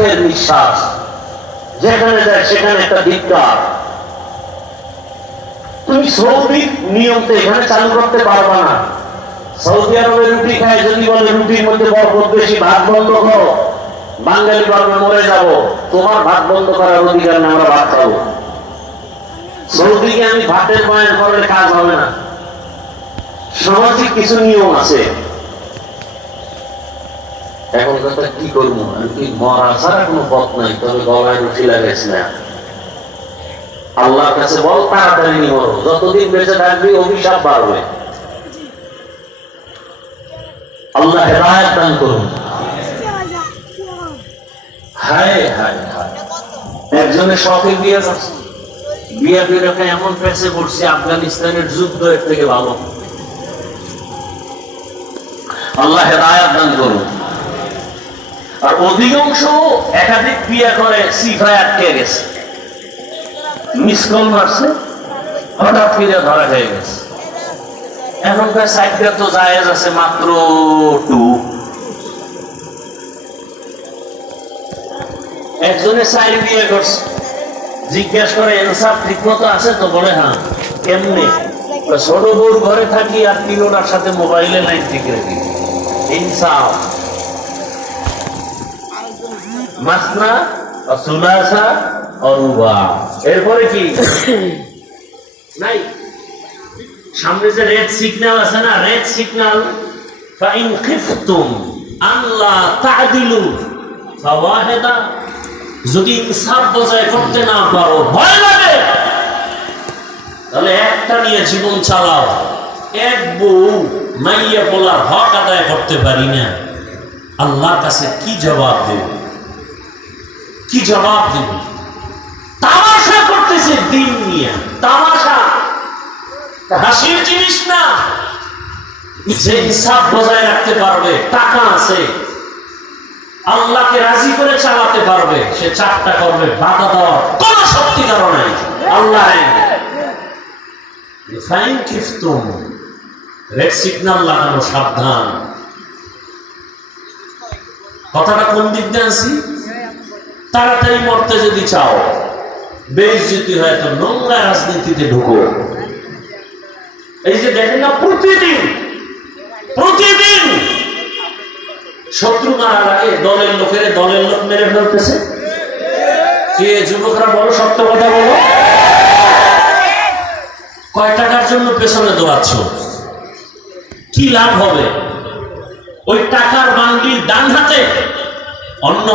দুঃখের নিঃশ্বাস, যেখানে যায় সেখানে একটা ধিক্কার। তুমি সৌদি নিয়ম তো এখানে চালু করতে পারবা না। সৌদি আরবে রুটি খায়, যদি বলে রুটির মধ্যে বরকত বেশি, ভাত বন্ধ করো, বাঙালি গর্বে মরে যাব। তোমার ভাত বন্ধ করার অধিকার না, আমরা ভাত খাবো। সৌদিকে আমি ভাতের বয়ান করলে কাজ হবে না। সামাজিক কিছু নিয়ম আছে। এখন কথা কি করবো, আমি মরা ছাড়া কোনো পথ নাই, তবে গলায় রুটি লাগাইছি না। আল্লাহর কাছে বল তাড়াতাড়ি মরো, যতদিন বেঁচে থাকবি অভিশাপ বাড়বে। আল্লাহ হেদায়েত দান করুন। হায় হায় হায়, একজনের শখে বিয়ে করছে, বিয়ে করে এমন পেছে পড়ছে, আফগানিস্তানের যুদ্ধ এর থেকে ভালো। আল্লাহ হেদায়েত দান করুন। আর অধিকাংশ একাধিক বিয়ে করে সিফায় আটকে গেছে, মিস কল মারছে, হঠাৎ ফিরে ধরা হয়ে গেছে। এখনকার সাইডটা তো জায়েজ আছে মাত্র 2। একজনের সাইড বিয়ে করছে, জিজ্ঞাসা করে ইনসাফ ঠিক মতো আছে তো? বলে হ্যাঁ। কেমনে? ছোট বউর ঘরে থাকি আর তিনোটার সাথে মোবাইলে লাইন ঠিক রাখি। ইনসাফ মাসনা সুলাসা অরুবা। এরপরে কি নাই? সামনে যে রেড সিগন্যাল আছে না, রেড সিগন্যাল, ফাইন খিফতুম আল্লাহ তা'দিলু ফাওয়াহিদা। যদি ইনসাফ বজায় করতে না পারো, ভয় লাগে, তাহলে একটা নিয়ে জীবন চালাও। এক বউ মাইয়া বলার হক আদায় করতে পারি না, আল্লাহর কাছে কি জবাব দেব? কি জবাব দেব? তামাশা করতেছে দিন নিয়ে, তামাশা, হাসির জিনিস না। যে ইনসাফ বজায় রাখতে পারবে, টাকা আছে, আল্লাহকে রাজি করে চালাতে পারবে, সে চাপটা করবে, বাধা দেওয়ার কোন শক্তিকার নাই। আল্লাহ ফাইন কিফতুম, রেড সিগন্যাল লাগানো, সাবধান। কথাটা কোন দিক দিয়ে আছি? তাড়াতাড়ি মরতে যদি চাও, বেইজ্জতি হয়, তো নোংরা রাজনীতিতে ঢুকো। এই যে দেখেন না, প্রতিদিন প্রতিদিন শত্রু মারার আগে দলের লোকের দলের লোক মেরে ফেলতেছে। কে যুবকরা বলো, সত্য কথা বলো, কয় টাকার জন্য পেছনে দৌড়াচ্ছ? কি লাভ হবে? ওই টাকার বান্ডিল ডান হাতে, অন্য